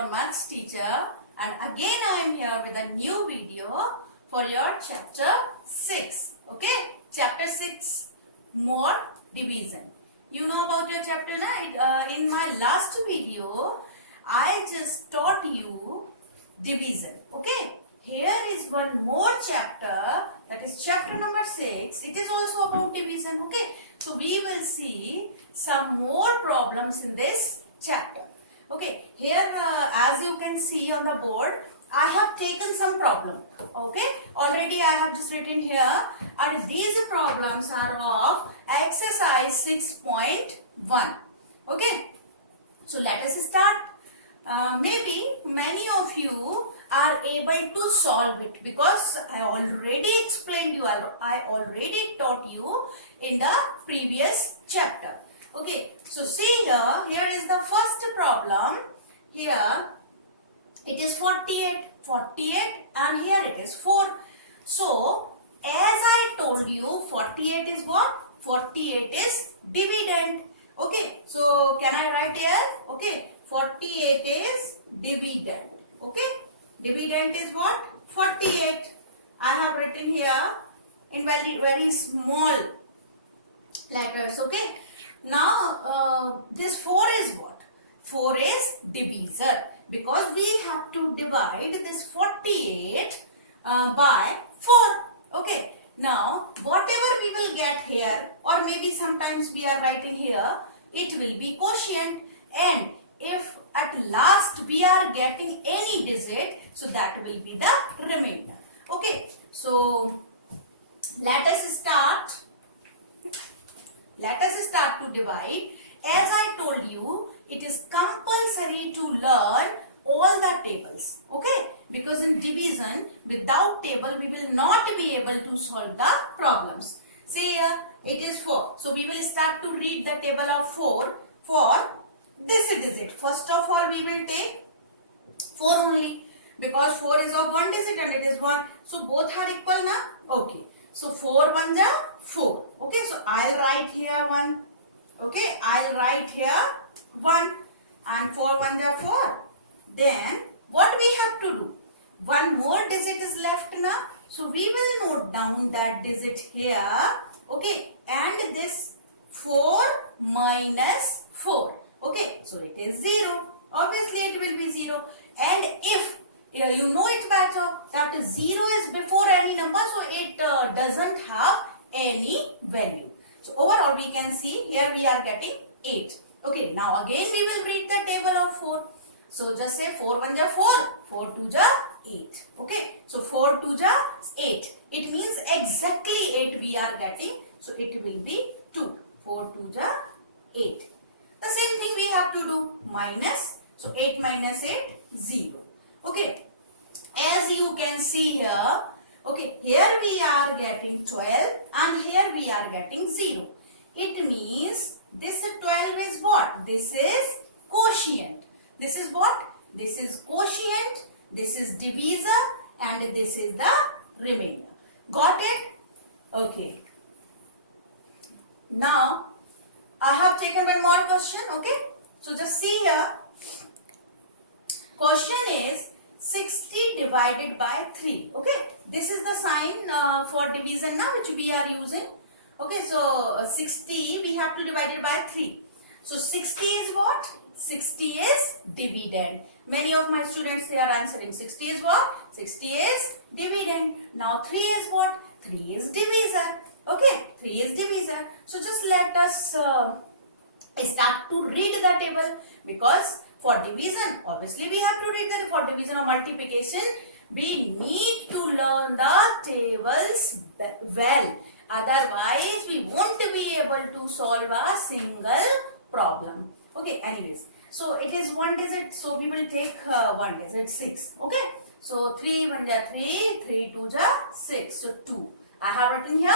your maths teacher, and again I am here with a new video for your chapter 6. Okay, chapter 6, more division. You know about your chapter, right? In my last video I just taught you division. Okay, here is one more chapter, that is chapter number 6. It is also about division. Okay, so we will see some more problems in this chapter. Okay, here as you can see on the board, I have taken some problem. Okay, already I have just written here, and these problems are of exercise 6.1. Okay, so let us start. Maybe many of you are able to solve it because I already explained you, I already taught you in the previous chapter. Okay, so see here is the first problem. Here it is 48 and here it is 4. So as I told you, 48 is what? 48 is dividend. Okay, so can I write here? Okay, 48 is dividend. Okay, dividend is what? 48. I have written here in very small letters. Okay, now this 4 is what? 4 is divisor, because we have to divide this 48 by 4. Okay, now whatever we will get here, or maybe sometimes we are writing here, it will be quotient, and if at last we are getting any digit, so that will be the remainder. Okay, so let us start to divide. As I told you, it is compulsory to learn all the tables. Okay, because in division without table we will not be able to solve the problems. See here, it is 4. So we will start to read the table of 4 for this digit. First of all, we will take 4 only, because 4 is of one digit and it is 1. So both are equal now. Okay, so 4 1s are 4. Okay, so I'll write here 1. Okay, I'll write here 1, and 4 1s are 4. Then what we have to do? One more digit is left now. So we will note down that digit here. Okay, and this 4 minus 4. Okay, so it is 0. Obviously it will be 0. And if you know it better that 0 is before any number, so it doesn't have any value. So overall we can see here we are getting 8. Okay, now again we will read the table of 4. So just say 4 1s are 4, 4 2s are 8. Okay, so 4 2s are 8. It means exactly 8 we are getting. So it will be 2. 4 2s are 8. The same thing we have to do, minus. So 8 minus 8, 0. Okay, as you can see here, okay, here we are getting 12 and here we are getting 0. It means this 12 is what? This is quotient. This is what? This is quotient, this is divisor, and this is the remainder. Got it? Okay. Now I have taken one more question. Okay, so just see here. Question is 60 divided by 3. Okay, this is the sign for division now which we are using. Okay, so 60 we have to divide it by 3. So 60 is what? 60 is dividend. Many of my students, they are answering 60 is what? 60 is dividend. Now 3 is what? 3 is divisor. Okay, 3 is divisor. So just let us start to read the table, because for division, obviously we have to read that. For division or multiplication, we need to learn the tables well. Otherwise, we won't be able to solve a single problem. Okay, anyways. So it is one digit, so we will take one digit, 6. Okay, so 3 1s are 3, 3 2s are 6. So 2. I have written here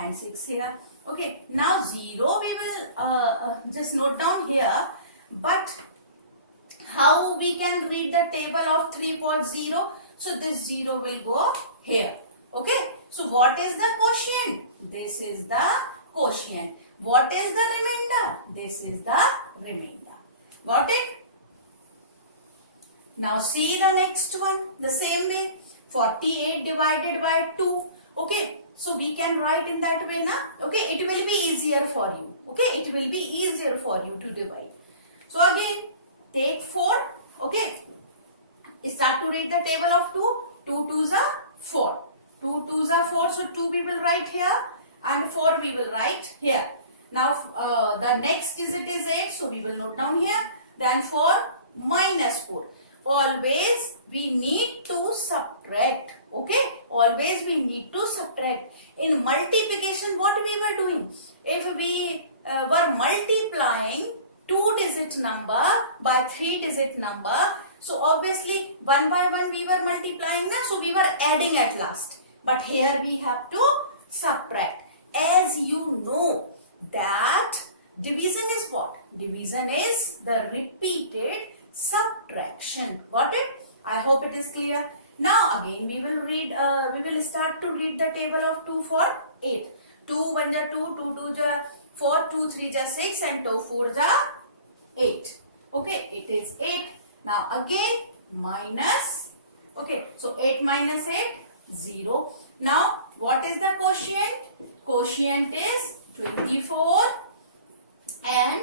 and 6 here. Okay, now 0 we will just note down here, but how we can read the table of 3 for 0? So this 0 will go here. Okay, so what is the quotient? This is the quotient. What is the remainder? This is the remainder. Got it? Now see the next one, the same way. 48 divided by 2. Okay, so we can write in that way, na? Okay, it will be easier for you. Okay, it will be easier for you to divide. So again, take 4. Okay, start to read the table of 2. 2 2s are 4. 2 2s are 4. So 2 we will write here and 4 we will write here. Now the next digit is 8. So we will note down here. Then 4 minus 4. Always we need to subtract. Okay, always we need to subtract. In multiplication, what we were doing? If we were multiplying 2-digit number by 3-digit number, so obviously one by one we were multiplying, so we were adding at last. But here we have to subtract. As you know that division is what? Division is the repeated subtraction. Got it? I hope it is clear. Now again we will start to read the table of 2 for 8. 2 1 ja 2, 2 2 ja 4, 2 3 ja 6 and 2 4 ja 8. Okay, it is 8. Now again minus. Okay, so 8 minus 8, 0. Now what is the quotient? Quotient is 24 and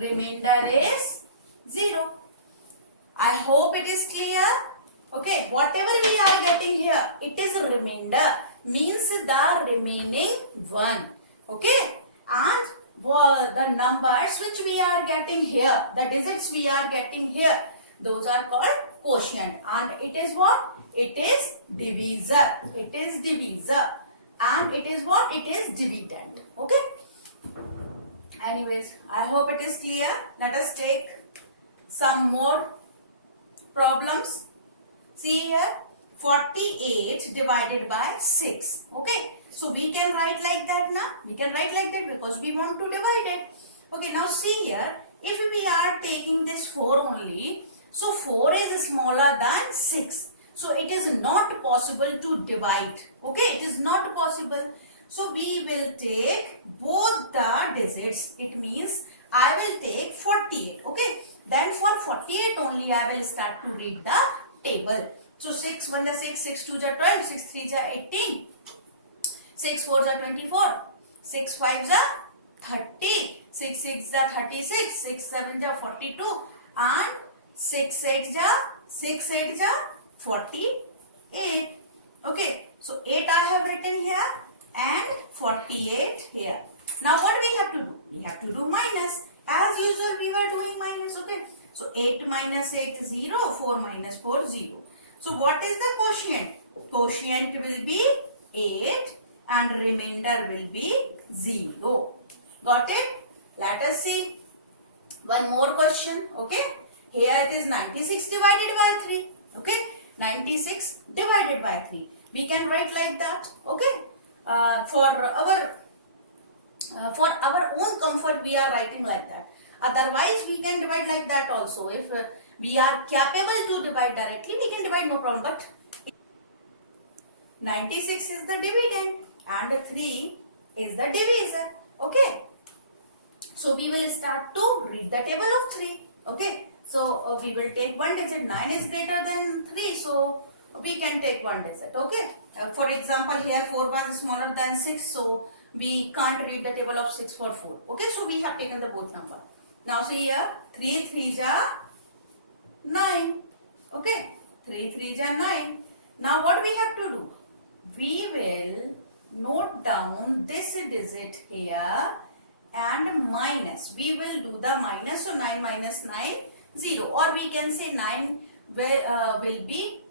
remainder is 0. I hope it is clear. Okay, whatever we are getting here, it is a remainder, means the remaining one. Okay, and the numbers which we are getting here, the digits we are getting here, those are called quotient. And it is what? It is divisor. It is divisor. And it is what? It is dividend. Okay. Anyways, I hope it is clear. Let us take some more problems. See here, 48 divided by 6. Okay, so we can write like that now. We can write like that because we want to divide it. Okay, now see here, if we are taking this 4 only, so 4 is smaller than 6. So it is not possible to divide. Okay, it is not possible. So we will take both the digits. It means I will take 48. Okay, then for 48 only I will start to read the table. So 6 1 ja 6, 6 2 ja 12, 6 3 ja 18, 6 4 ja 24, 6 5 ja 30, 6 6 ja 36, 6 7 ja 42 and 6 8 ja 48. Okay, so 8 I have written here and 48 here. Now what we have to do? We have to do minus. As usual we were doing minus. Okay, so 8 minus 8 is 0, 4 minus 4 0. So what is the quotient? Quotient will be 8 and remainder will be 0. Got it? Let us see one more question. Okay, here it is 96 divided by 3. Okay, 96 divided by 3. We can write like that. Okay, for our own comfort we are writing like that. Otherwise we can divide like that also. If we are capable to divide directly, we can divide, no problem. But 96 is the dividend and 3 is the divisor. Okay, so we will start to read the table of 3. Okay, so we will take one digit. 9 is greater than 3, so we can take one digit. Okay, for example here 4 was smaller than 6, so we can't read the table of 6 for 4. Okay, so we have taken the both number. Now see here, 3 3 ja 9. Okay, 3 3 ja 9. Now what we have to do? We will note down this digit here and minus. We will do the minus. So 9 minus 9, 0. Or we can say 9 will be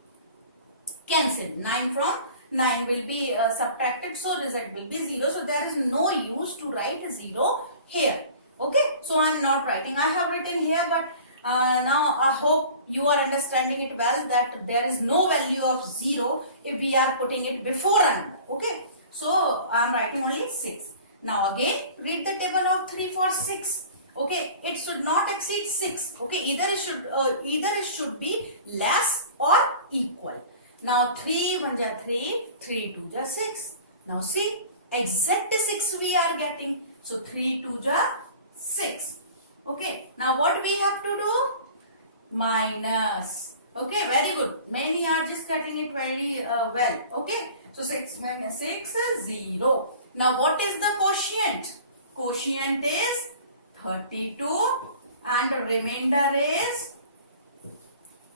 cancelled. 9 from 9 will be subtracted. So result will be 0. So there is no use to write 0 here. Okay, so I am not writing. I have written here, but now I hope you are understanding it well, that there is no value of 0 if we are putting it before a number. Okay, so I am writing only 6. Now again read the table of 3 for 6. Okay, it should not exceed 6. Okay, either it should be less or equal. Now 3 1 ja 3, 3 2 ja 6. Now see, exact 6 we are getting. So 3 2 ja 6. Okay, now what we have to do? Minus. Okay, very good. Many are just getting it very well. Okay, so 6 minus 6 is 0. Now what is the quotient? Quotient is 32 and remainder is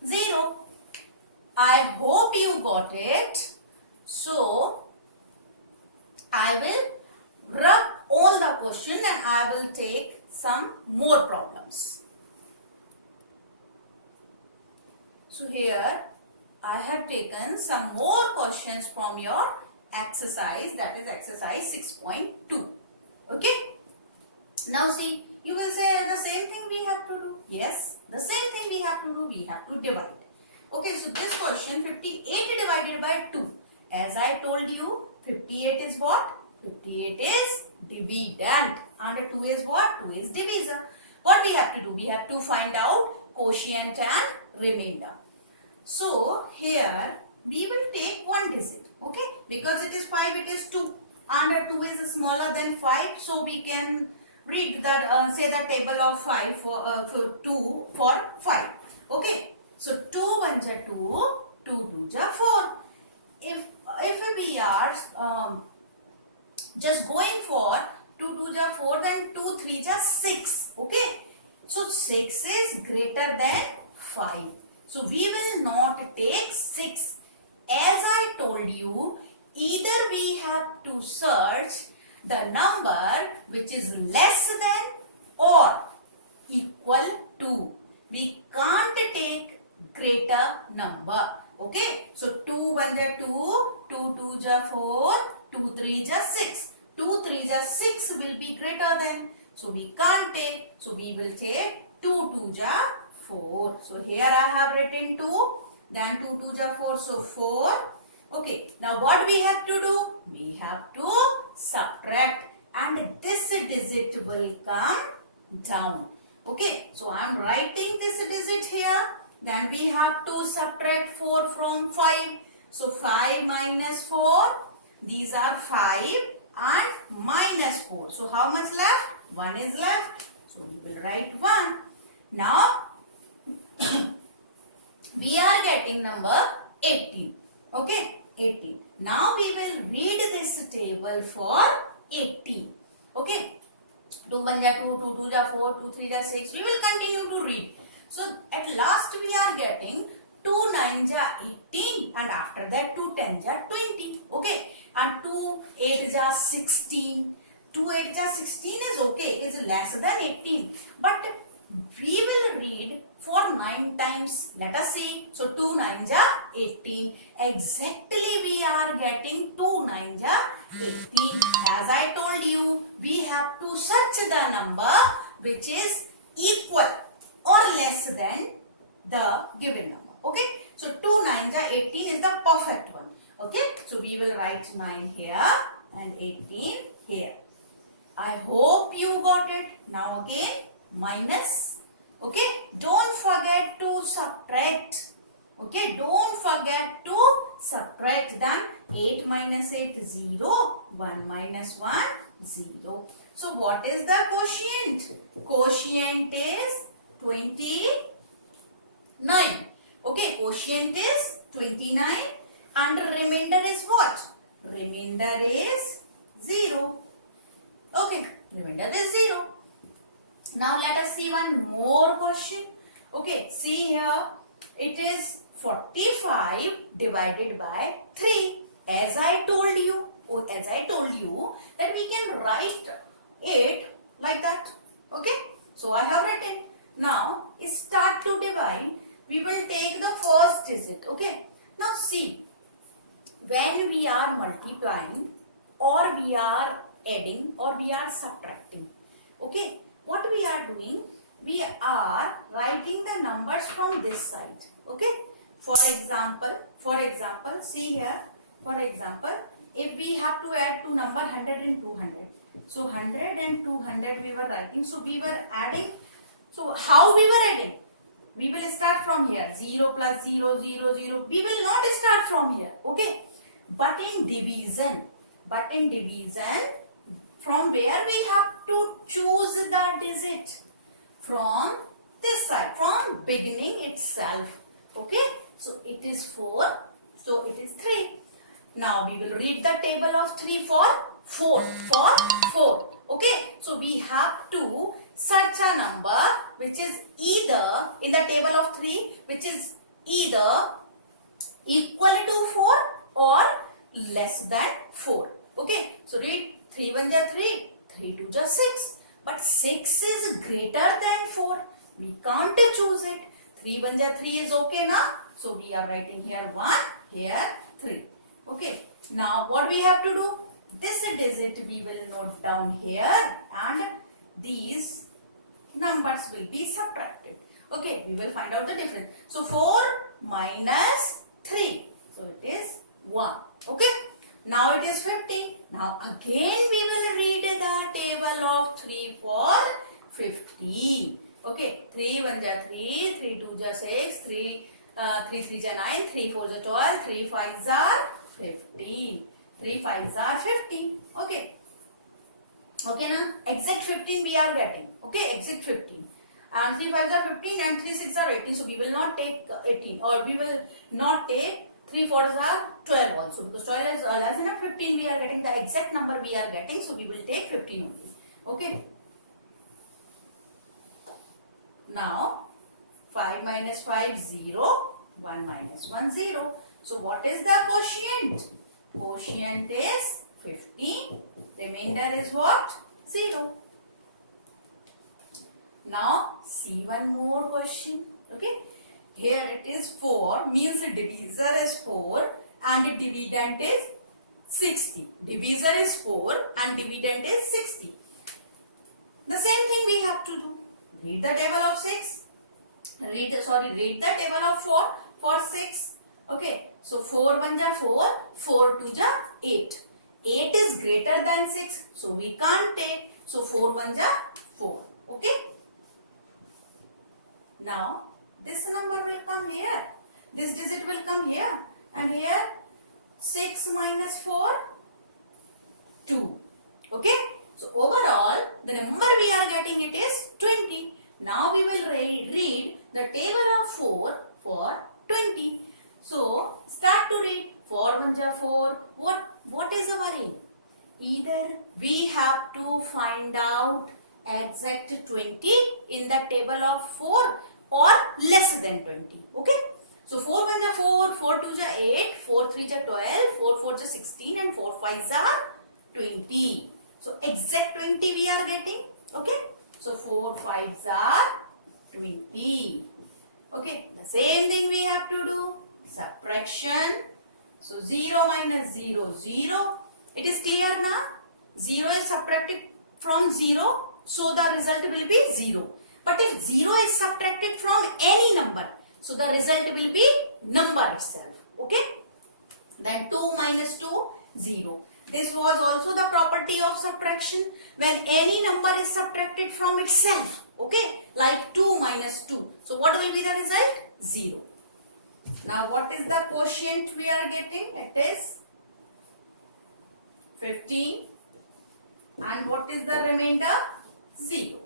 0. I hope you got it. So I will rub all the question and I will take some more problems. So here I have taken some more questions from your exercise, that is exercise 6.2. Okay. Now see, you will say the same thing we have to do. Yes, the same thing we have to do. We have to divide. Okay, so this question 58 divided by 2. As I told you, 58 is what? 58 is dividend and 2 is what? 2 is divisor. What we have to do? We have to find out quotient and remainder. So here we will take one digit, okay? Because it is 5, it is 2 and 2 is smaller than 5, so we can read that, say the table of 5 for 2 for 5, okay? So 2 1 ja 2, 2 2 ja 4. If we are just going for 2 2 ja 4, then 2 3 ja 6, okay? So 6 is greater than 5. So we will not take 6. As I told you, either we have to search the number which is less than or equal to. We can't take greater number. Okay. So 2 1 ja 2, 2 2 ja 4, 2 3 ja 6. 2 3 ja 6 will be greater than. So we can't take. So we will take 2 2 ja 4. So here I have written 2, then 2 2 ja 4, so 4. Okay, now what we have to do? We have to subtract and this digit will come down. Okay, so I am writing this digit here. Then we have to subtract 4 from 5. So 5 minus 4, these are 5 and minus 4. So how much left? 1 is left. So we will write 1. Now we are getting number 18. Okay, 18. Now we will read this table for 18. Okay, 2 1 ja 2, 2 2 ja 4, 2 3 ja 6. We will continue to read. So at last we are getting 2 9 ja 18 and after that 2 10 ja 20. Okay, and 2 8 ja 16. 2 8 ja 16 is okay, is less than 18. But we will read for 9 times. Let us see. So 2 9 ja 18. Exactly we are getting 2 9 ja 18. As I told you, we have to search the number which is equal or less than the given number. Okay. So 2 9 ja 18 is the perfect one. Okay. So we will write 9 here and 18 here. I hope you got it. Now again minus. Okay, don't forget to subtract. Okay, don't forget to subtract. Then 8 minus 8 0, 1 minus 1 0. So what is the quotient? Quotient is 29. Okay, quotient is 29 and remainder is what? Remainder is 0. Okay, remainder is 0. Now let us see one more question. Okay, see here. It is 45 divided by 3. As I told you that we can write it like that. Okay, so I have written. Now start to divide. We will take the first digit. Okay, now see, when we are multiplying or we are adding or we are subtracting. Okay, what we are doing? We are writing the numbers from this side. Okay, for example, see here. For example, if we have to add two number 100 and 200, so 100 and 200 we were writing. So we were adding. So how we were adding? We will start from here. 0 plus 0, 0, 0. We will not start from here. Okay, but in division, from where we have to choose the digit? From this side, from beginning itself. Okay, so it is 4, so it is 3. Now we will read the table of 3 for 4. Okay, so we have to search a number which is either in the table of 3, which is either equal to 4 or less than 4. Okay, so read 3 1 ja 3, 3 2 ja 6. But 6 is greater than 4. We can't choose it. 3 1 ja 3 is okay now. So we are writing here 1, here 3. Okay, now what we have to do? This digit we will note down here and these numbers will be subtracted. Okay, we will find out the difference. So 4 minus 3. So it is 1. Okay, now it is 15. Now again we will read the table of 3 for 15. Okay, 3 1 ja 3, 3 2 ja 6, 3 3 ja 9, 3 4 ja 12, 3 5 are 15. 3 5s are 15. Okay. Okay, now exact 15 we are getting. Okay, exact 15. And 3 5s are 15 and 3 6 are 18. So we will not take 18 or we will not take 3 4s are 12 also. Because 12 is less than 15 we are getting the exact number we are getting. So we will take 15 only. Okay. Now 5 minus 5 0. 1 minus 1 0. So what is the quotient? Quotient is 15. Remainder is what? 0. Now see one more question. Okay. Here it is 4 means the divisor is 4 and the dividend is 60. Divisor is 4 and dividend is 60. The same thing we have to do. Read the table of 6. Read the table of 4 for 6. Okay. So 4 1 ja 4, 4 2 ja 8. 8 is greater than 6. So we can't take. So 4 1 ja 4. Okay. Now this number will come here. This digit will come here. And here 6 minus 4, 2. Okay. So overall the number we are getting it is 20. Now we will read the table of 4 for 20. So start to read. 4 1 ja 4. What is our aim? Either we have to find out exact 20 in the table of 4 or less than 20. Okay. So 4 1 ja 4, 4 2 ja 8, 4 3 ja 12, 4 4 ja 16 and 4 5 ja 20. So exact 20 we are getting. Okay. So 4 5s are 20. Okay. The same thing we have to do. Subtraction. So 0 minus 0, 0. It is clear now? 0 is subtracted from 0. So the result will be 0. But if 0 is subtracted from any number, so the result will be number itself. Okay? Then 2 minus 2, 0. This was also the property of subtraction. When any number is subtracted from itself. Okay? Like 2 minus 2. So what will be the result? 0. Now what is the quotient we are getting? It is 15. And what is the remainder? 0.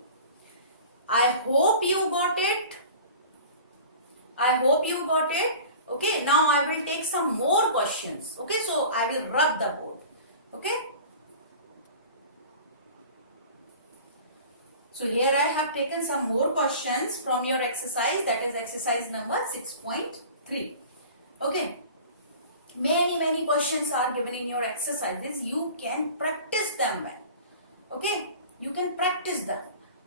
I hope you got it. Okay, now I will take some more questions. Okay, so I will rub the board. Okay. So here I have taken some more questions from your exercise, that is exercise number 6.3. Okay. Many questions are given in your exercises. You can practice them well. Okay. You can practice them.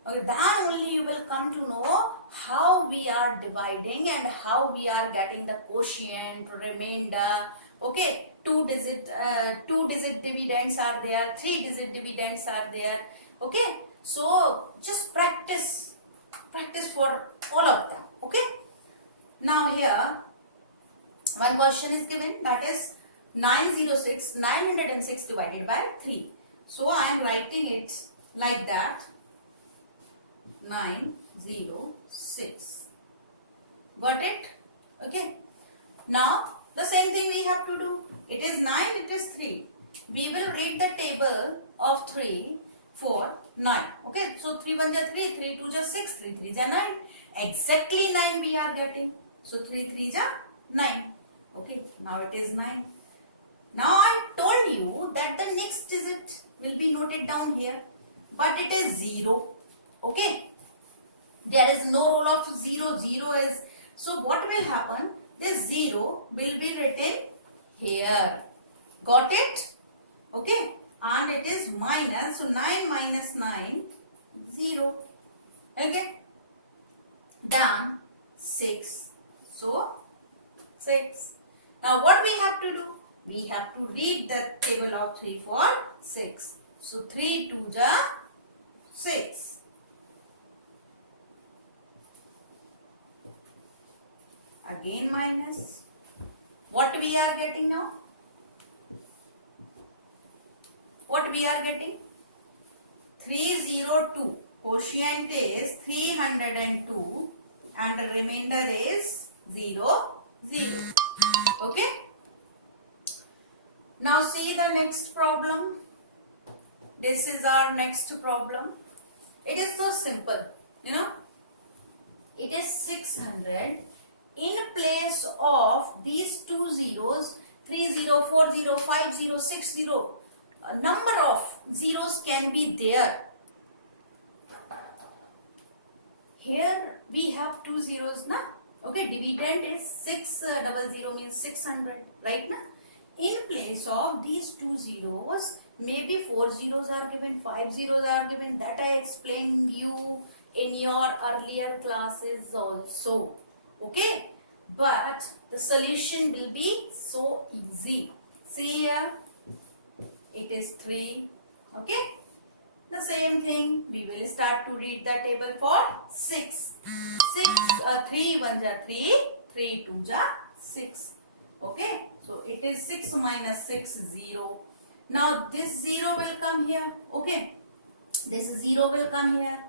Okay. Then only you will come to know how we are dividing and how we are getting the quotient, remainder. Okay. Two digit dividends are there. 3-digit dividends are there. Okay. So just practice for all of them. Okay. Now here one question is given, that is 906 divided by 3. So I am writing it like that. 906. Got it? Okay. Now the same thing we have to do. It is 9, it is 3. We will read the table of 3 for 9. Okay. So 3 1 ja 3, 3 2 ja 6, 3 3 ja 9. Exactly 9 we are getting. So 3 3 ja 9. Okay, now it is 9. Now I told you that the next digit will be noted down here, but it is 0. Okay, there is no role of 0. 0 is, so what will happen? This 0 will be written here. Got it? Okay, and it is minus, so 9 minus 9, 0. Okay, then 6, so 6. Now what we have to do? We have to read the table of 3 for 6. So 3 2 ja 6. Again minus. What we are getting now? What we are getting? 302. Quotient is 302 and the remainder is 0, 0. Okay. Now see the next problem. This is our next problem. It is so simple, you know. It is 600. In place of these two zeros, 30, 40, 50, 60, a number of zeros can be there. Here we have two zeros, na? Okay, dividend is 600 means 600, right? Na? In place of these two zeros, maybe 4 zeros are given, 5 zeros are given. That I explained you in your earlier classes also. Okay, but the solution will be so easy. See here, it is 3. Okay, the same thing. We will start to read the table for 6. 3 1 ja 3, 3 2 ja 6. Okay, so it is 6 minus 6, 0. Now this 0 will come here. Okay, this 0 will come here,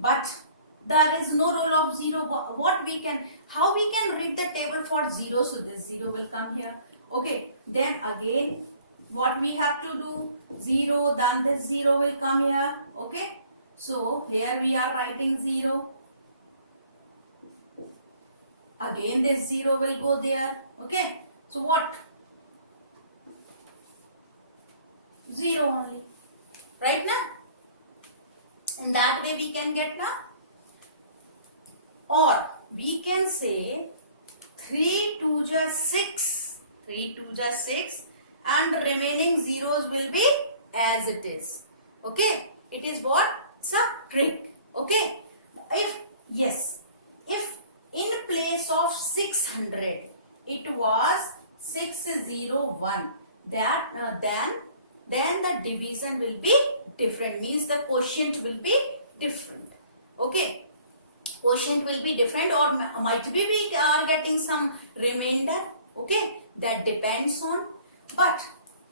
but there is no role of 0. What we can, how we can read the table for 0? So this 0 will come here. Okay, then again what we have to do? 0, then this 0 will come here. Okay, so here we are writing 0. Again this 0 will go there. Okay, so what? 0 only. Right now? In that way we can get now. Or we can say 3 2 ja 6. 3 2 ja 6 and the remaining zeros will be as it is. Okay, it is what? It's a trick. Okay, if yes, if in place of 600 it was 601, that then the division will be different, means the quotient will be different. Okay, quotient will be different, or might be we are getting some remainder. Okay, that depends on. But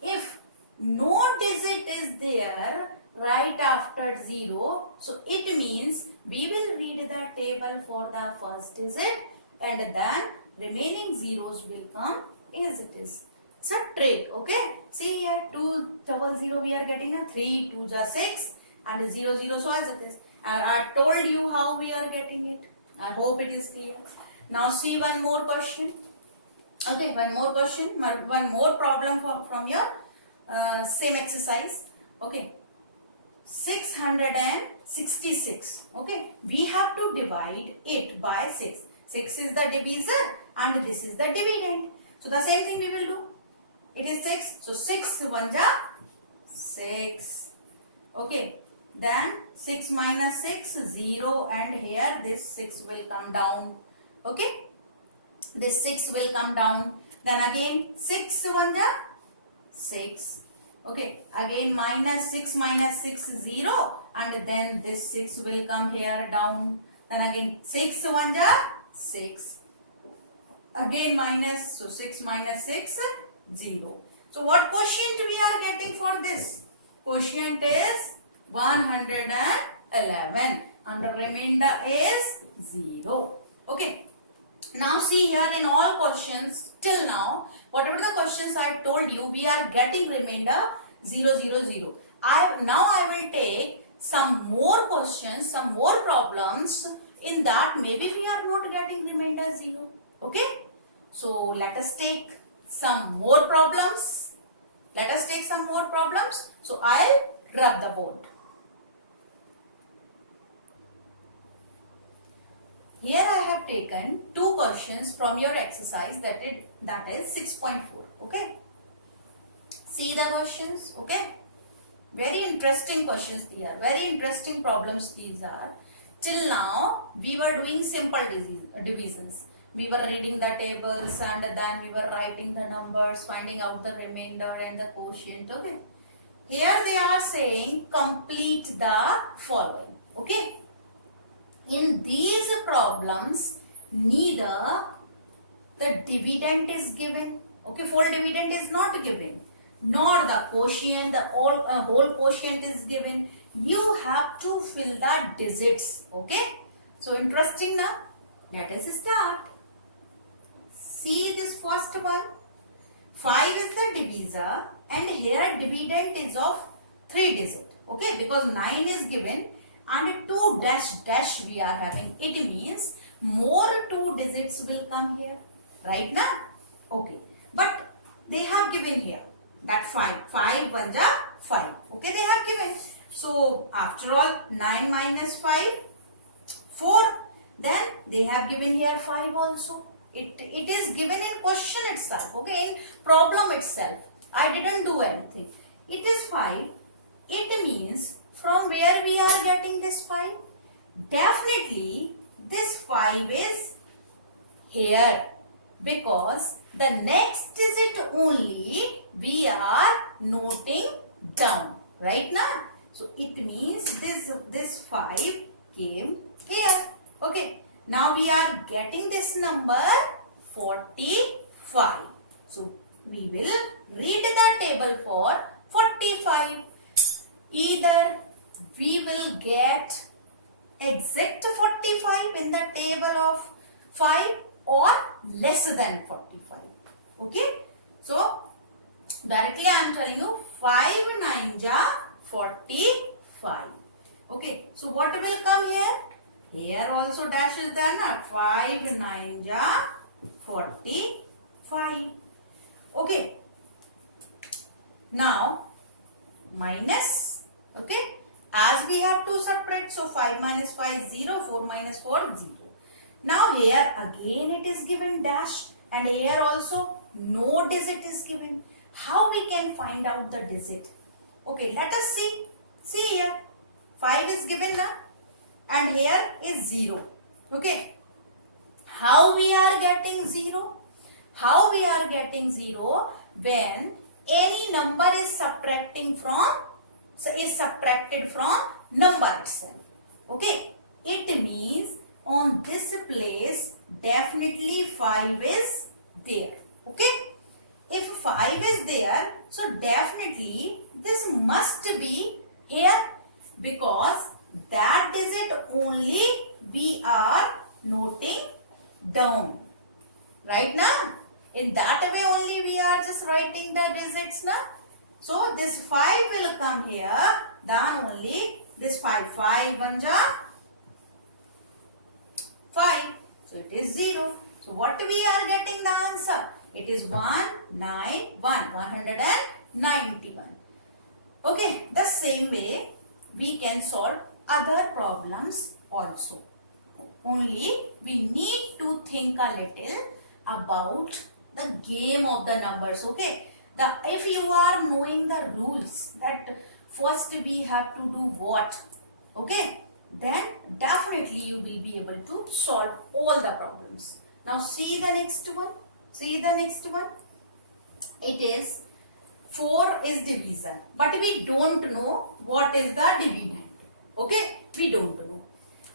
if no digit is there right after 0, so it means we will read the table for the first digit and then remaining zeros will come as it is. It's a trick. Okay, see here 2 double 0 we are getting a 3 2 ja 6 and 0 0, so as it is. I told you how we are getting it. I hope it is clear. Now see one more question. Okay, one more question, one more problem from your same exercise. Okay, 666. Okay, we have to divide it by 6. 6 is the divisor and this is the dividend. So the same thing we will do. It is 6. So 6 1 ja 6. Okay, then 6 minus 6, 0, and here this 6 will come down. Okay, this 6 will come down. Then again 6 1 ja 6. Okay, again minus 6 minus 6, 0, and then this 6 will come here down. Then again 6 1 ja 6. Again minus, so 6 minus 6, 0. So what quotient we are getting for this? Quotient is 111 and the remainder is 0. Okay. Now see here in all questions till now, whatever the questions I told you, we are getting remainder 0, 0, 0. Now I will take some more questions, some more problems. In that maybe we are not getting remainder 0. Okay, so let us take some more problems. So I'll rub the board. Here I have taken two questions from your exercise, that is 6.4. Okay, see the questions. Okay, very interesting questions they are, very interesting problems these are. Till now we were doing simple divisions. We were reading the tables and then we were writing the numbers, finding out the remainder and the quotient. Okay, here they are saying complete the following. Okay, in these problems neither the dividend is given, okay, full dividend is not given, nor the quotient, the whole quotient is given. You have to fill the digits. Okay, so interesting now. Let us start. See this first one. 5 is the divisor and here dividend is of 3 digit. Okay, because 9 is given and 2 dash we are having. It means more 2 digits will come here. Right now? Okay. But they have given here that 5. 5 1 ja 5. Okay, they have given. So after all 9 minus 5 4. Then they have given here 5 also. It is given in question itself. Okay, in problem itself. I didn't do anything. It is 5. It means from where we are getting this 5? Definitely this 5 is here, because the next digit only we are noting down right now. So it means this 5 came here. Okay, now we are getting this number 45. So we will read the table for 45. Either we will get exact 45 in the table of 5 or less than 45. Okay, so directly I am telling you 5 9 ja 45. Okay, so what will come here? Here also dash is there na. 5 9 ja 45. Okay, now minus. Okay, as we have to separate, so 5 minus 5 0, 4 minus 4 0. Now here again it is given dash and here also no digit is given. How we can find out the digit? Okay, let us see. See here 5 is given na and here is 0. Okay, how we are getting 0? How we are getting 0? When any number is subtracted from number itself. Okay, it means on this place definitely 5 is there. Okay, if 5 is there, so definitely this must be here, because that digit only we are noting down. Right now, in that way only we are just writing the digits na. So this 5 will come here, then only this 5 1 ja 5. So it is 0. So what we are getting the answer? It is 191. 191. Okay, the same way we can solve other problems also. Only we need to think a little about the game of the numbers. Okay, if you are knowing the rules that first we have to do what, okay, then definitely you will be able to solve all the problems. Now see the next one. See the next one. It is 4 is divisor, but we don't know what is the dividend. Okay, we don't know.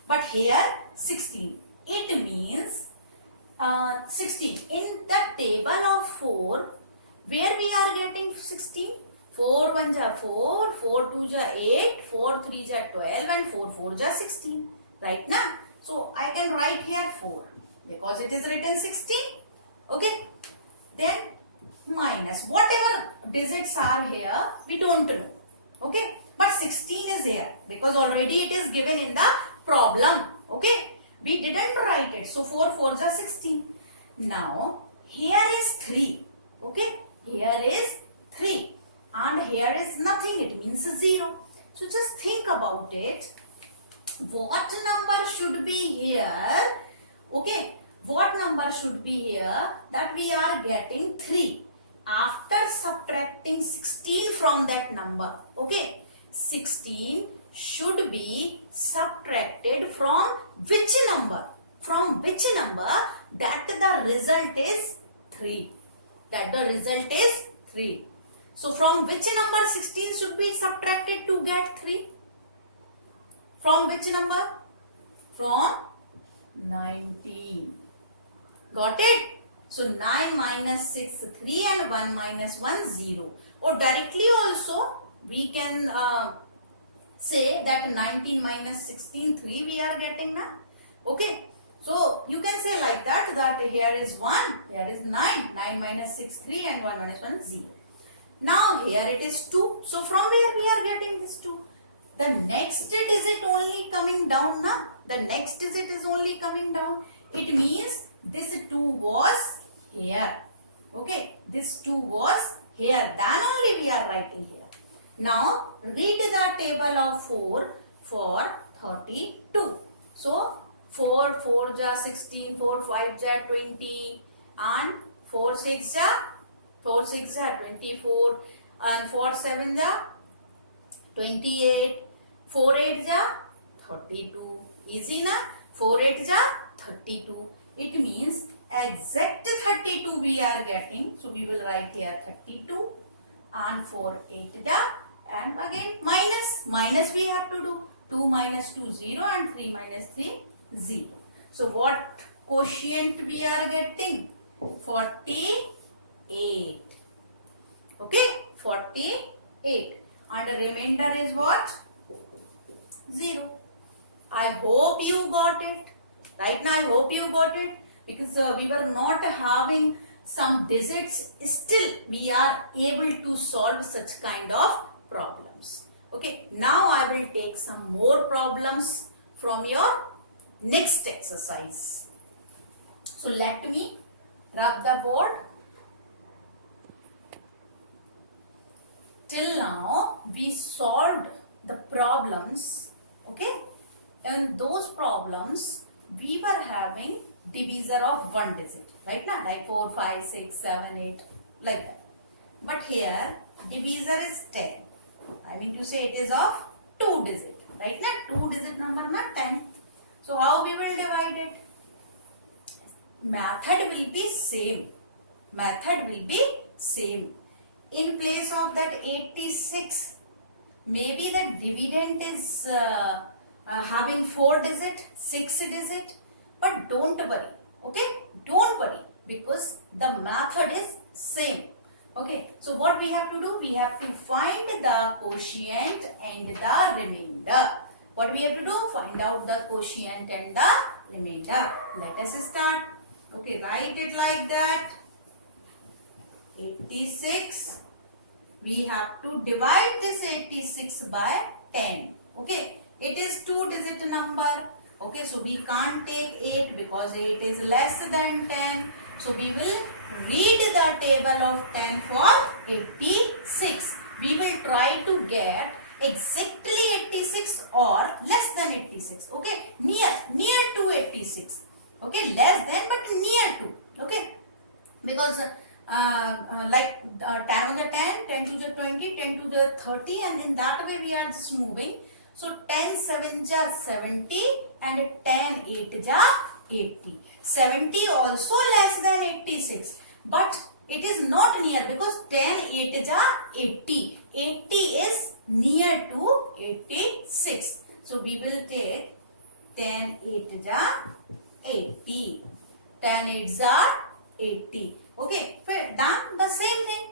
But here 16. It means 16. In the table of 4, where we are getting 16? 4 1 ja 4, 4 2 ja 8, 4 3 ja 12 and 4 4 ja 16. Right now? So I can write here 4 because it is written 16. Okay. Then minus. Whatever digits are here, we don't know. Okay. But 16 is here because already it is given in the problem. Okay. We didn't write it. So 4 4 ja 16. Now here is 3. Okay, here is 3 and here is nothing, it means 0. So just think about it. What number should be here? Okay, what number should be here that we are getting 3 after subtracting 16 from that number? Okay, 16 should be subtracted from which number? From which number that the result is 3? That the result is 3. So from which number 16 should be subtracted to get 3? From which number? From 19. Got it? So 9 minus 6, 3 and 1 minus 1, 0. Or directly also we can say that 19 minus 16, 3 we are getting now. Okay. So you can say like that, that here is 1, here is 9. 9 minus 6, 3 and 1 minus 1, 0. Now here it is 2. So from where we are getting this 2? The next digit only coming down now. The next digit is only coming down. It means this 2 was here. Okay. This 2 was here. Then only we are writing here. Now read the table of 4 for 32. So 4 ja 16, 4 5 ja 20 and 4 6 ja 24 and 4 7 ja 28, 4 8 ja 32. Easy na? 4 8 ja 32. It means exact 32 we are getting. So we will write here 32 and 4 8 ja and again minus we have to do. 2 minus 2 0 and 3 minus 3 0. So what quotient we are getting? 48. Okay, 48. And the remainder is what? 0. I hope you got it. Right now I hope you got it, because we were not having some digits. Still we are able to solve such kind of problems. Okay, now I will take some more problems from your next exercise. So let me rub the board. Till now we solved the problems. Okay, and those problems we were having divisor of one digit, right now, like 4 5 6 7 8 like that. But here divisor is 10. I mean to say it is of 2 digit, right now, 2 digit number not 10. So how we will divide it? Method will be same. Method will be same. In place of that 86, maybe the dividend is having 4 digit, 6 digit, but don't worry. Okay, don't worry, because the method is same. Okay, so what we have to do? We have to find the quotient and the remainder. What we have to do? Find out the quotient and the remainder. Let us start. Okay, write it like that. 86. We have to divide this 86 by 10. Okay, it is 2 digit number. Okay, so we can't take 8 because 8 is less than 10. So we will read the table of 10 for 86. We will try to get exactly 86 or less than 86. Okay, near to 86. Okay, less than but near to. Okay, because like 10 on the 10, 10 to the 20, 10 to the 30, and in that way we are just moving. So 10 7 ja 70 and 10 8 ja 80. 70 also less than 86, but it is not near, because 10 8 ja 80. 80 is near to 86. So we will take 10 8 ja 80. 10 8 ja 80. Okay, done the same thing.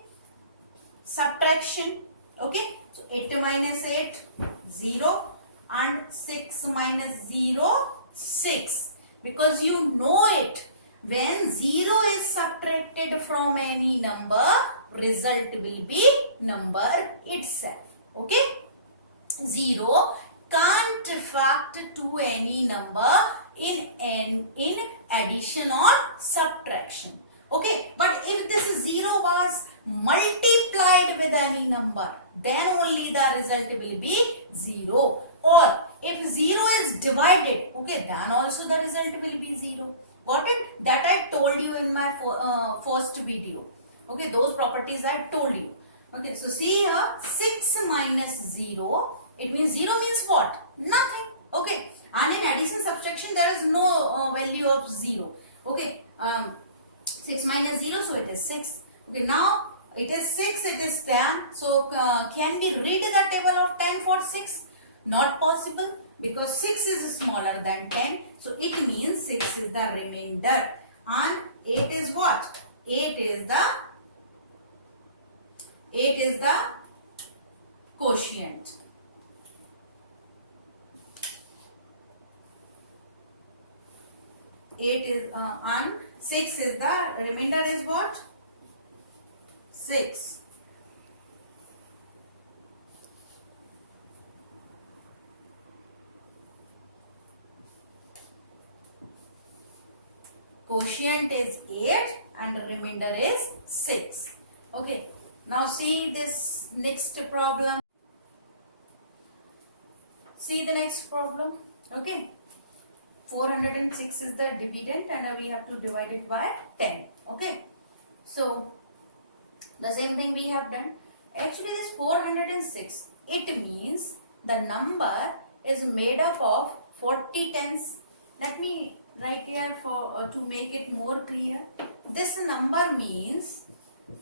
Subtraction. Okay, so 8 minus 8, 0, and 6 minus 0, 6. Because you know it, when 0 is subtracted from any number, result will be number itself. Okay, 0 can't factor to any number in addition or subtraction. Okay, but if this 0 was multiplied with any number, then only the result will be 0. Or if 0 is divided, okay, then also the result will be 0. Got it? That I told you in my first video. Okay, those properties I told you. Okay, so see here, 6 minus 0, it means 0 means what? Nothing. Okay, and in addition subtraction there is no value of 0. Okay, 6 minus 0, so it is 6. Okay, now it is 6, it is 10. So can we read the table of 10 for 6? Not possible, because 6 is smaller than 10. So it means 6 is the remainder. And 8 is what? 8 is the quotient. And 6 is the remainder is what? 6. Quotient is 8 and the remainder is 6. Okay. Now see this next problem. See the next problem. Okay. 406 is the dividend and we have to divide it by 10. Okay. So the same thing we have done. Actually this 406, it means the number is made up of 40 tens. Let me write here for to make it more clear. This number means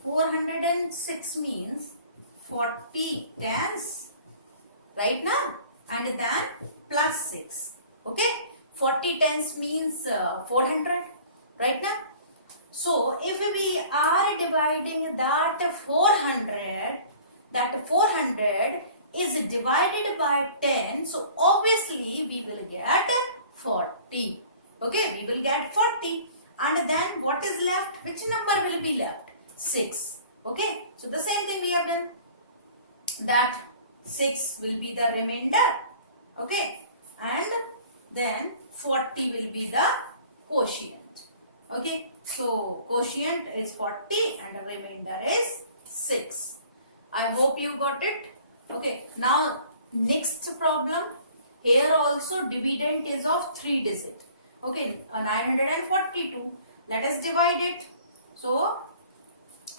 406 means 40 tens, right now, and then plus 6. Okay, 40 tens means 400, right now. So if we are dividing that 400 is divided by 10, so obviously we will get 40. Okay, we will get 40. And then what is left? Which number will be left? 6. Okay, so the same thing we have done. That 6 will be the remainder. Okay, and then 40 will be the quotient. Okay, so quotient is 40 and the remainder is 6. I hope you got it. Okay, now next problem. Here also dividend is of 3 digit. Okay, 942. Let us divide it. So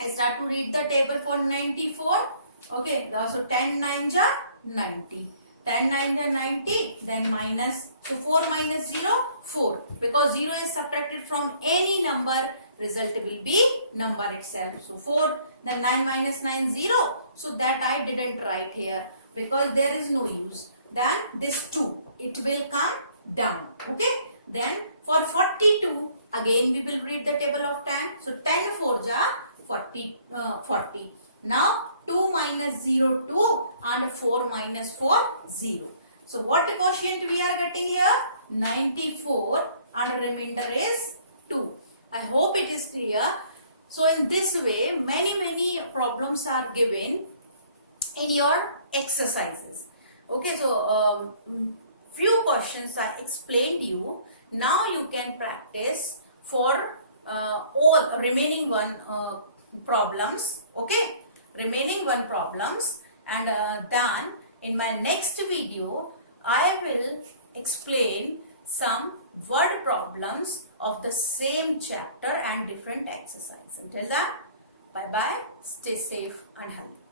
I start to read the table for 94. Okay, so 10 9s are 90. 10 9s are 90, then minus. So 4 minus 0, 4. Because 0 is subtracted from any number, result will be number itself. So 4, then 9 minus 9, 0. So that I didn't write here because there is no use. Then this 2, it will come down. Okay. Then for 42, again we will read the table of 10. So 10 4s are 40. Now 2 minus 0, 2 and 4 minus 4, 0. So what quotient we are getting here? 94 and remainder is 2. I hope it is clear. So in this way, many problems are given in your exercises. Okay, so few questions I explained you. Now you can practice for all remaining problems. Okay, remaining problems, and then in my next video I will explain some word problems of the same chapter and different exercises. Until then, bye bye, stay safe and healthy.